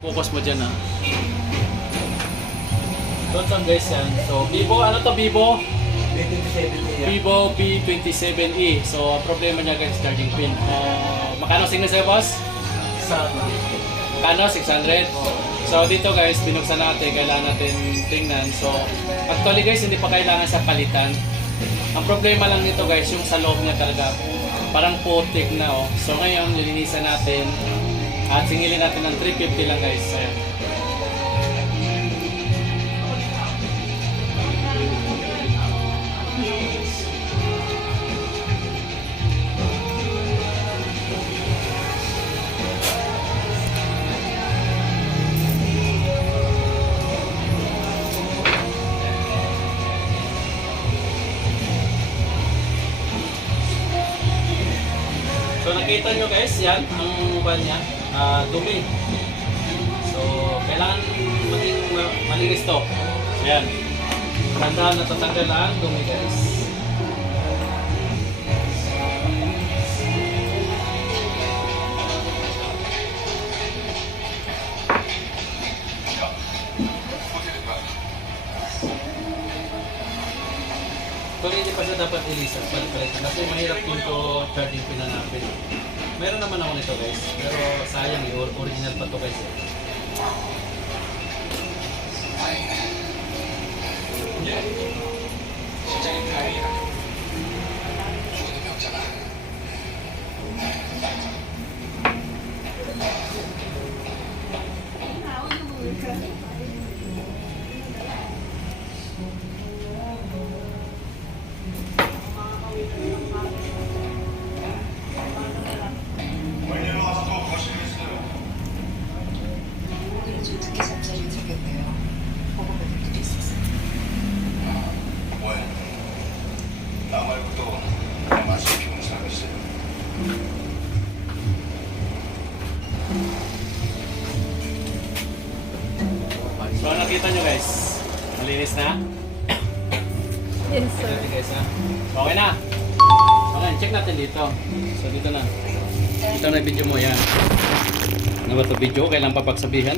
Focus mo dyan ha. Doon guys yan. So Vivo, ano to Vivo? B27E. Vivo B27E. So ang problema niya guys, charging pin. Makano signal sa'yo boss? Sa Makano? 600? So dito guys, binuksan natin, kailangan natin tingnan. So actually guys, hindi pa kailangan sa palitan. Ang problema lang nito guys, yung sa loob niya talaga parang putik na oh. So ngayon, lilinisan natin at singilin natin ng 350 lang guys. Ayan. So nakita nyo guys, yan ang mobile niya, dumi. So kailangan maging malinis to. Yan. Tandaan na tatanggal ang dumi guys. Kung hindi pa siya dapat ilisan, balik-balik. Kasi mahirap yung to charging pin na natin. Meron naman ako nito guys, pero sayang yung original pa to guys. 특히 잠자리를 새겼네요. 보고를 드릴 수 있어요. 뭐야? 나 말고도 내 맛을 피우는 사람이 있어요. So nakita nyo guys, malinis na? Yes, sir. Okay guys ha? Okay na? Okay, check natin dito. So dito na. Ito na video mo yan. Ano ba ito video? Kailan pa pagsabihan?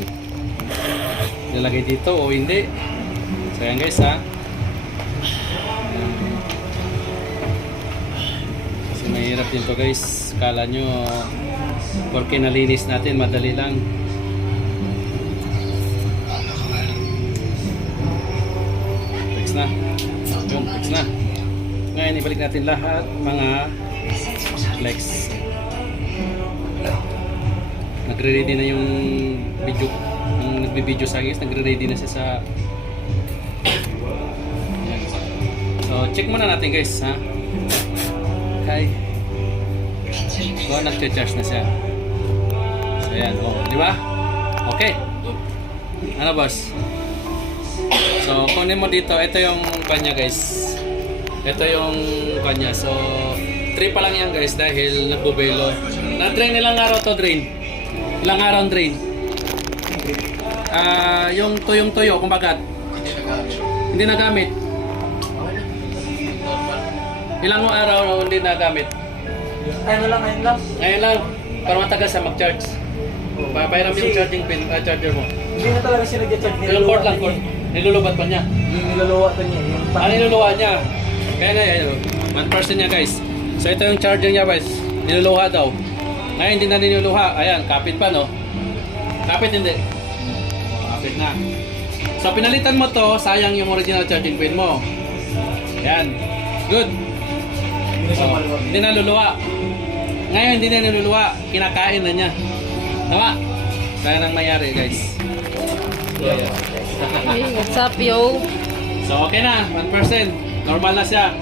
Nilagay dito o hindi? So yan guys ha. Ayan. Kasi mahirap din to guys. Kala nyo porque nalinis natin, madali lang. Fix na. Yun, fix na. Ngayon ibalik natin lahat mga flex. Nagre-ready na yung video. Yung nagbe-video sa guys, nagre-ready na siya sa. Ayan. So check muna natin guys ha. Okay. So nagche-charge na siya. So ayan, oh, di ba? Okay. Ano boss? So kunin mo dito, ito yung kanya guys. Ito yung kanya. So 3 pa lang yan guys dahil nagbubelo. Na-drain ilang araw to drain? Ilang araw drain? Yung tuyong-tuyo, kumbaga hindi nagamit. Ilang araw hindi nagamit? ano lang, ngayon lang. Ngayon lang, para matagal sa mag-charge. Papahiram yung charging pin, charger mo. Hindi na talaga siya nag-charge. Yung cord lang, cord. Nilulubat pa niya. Yung niluluwa to niya. Yung Ano niluluha niya? Kaya nga, yan, 1% niya guys. So ito yung charger niya guys. Niluluha daw. Ngayon hindi na niluluha. Ayan, kapit pa no? Kapit hindi. Kapit na. So pinalitan mo to, sayang yung original charging pin mo. Ayan. Good. So, hindi na luluwa. Ngayon hindi na niluluwa. Kinakain na niya. Tama? Kaya nang mayari guys. Hey, what's up, yo? So okay na, 1%. Normal na siya.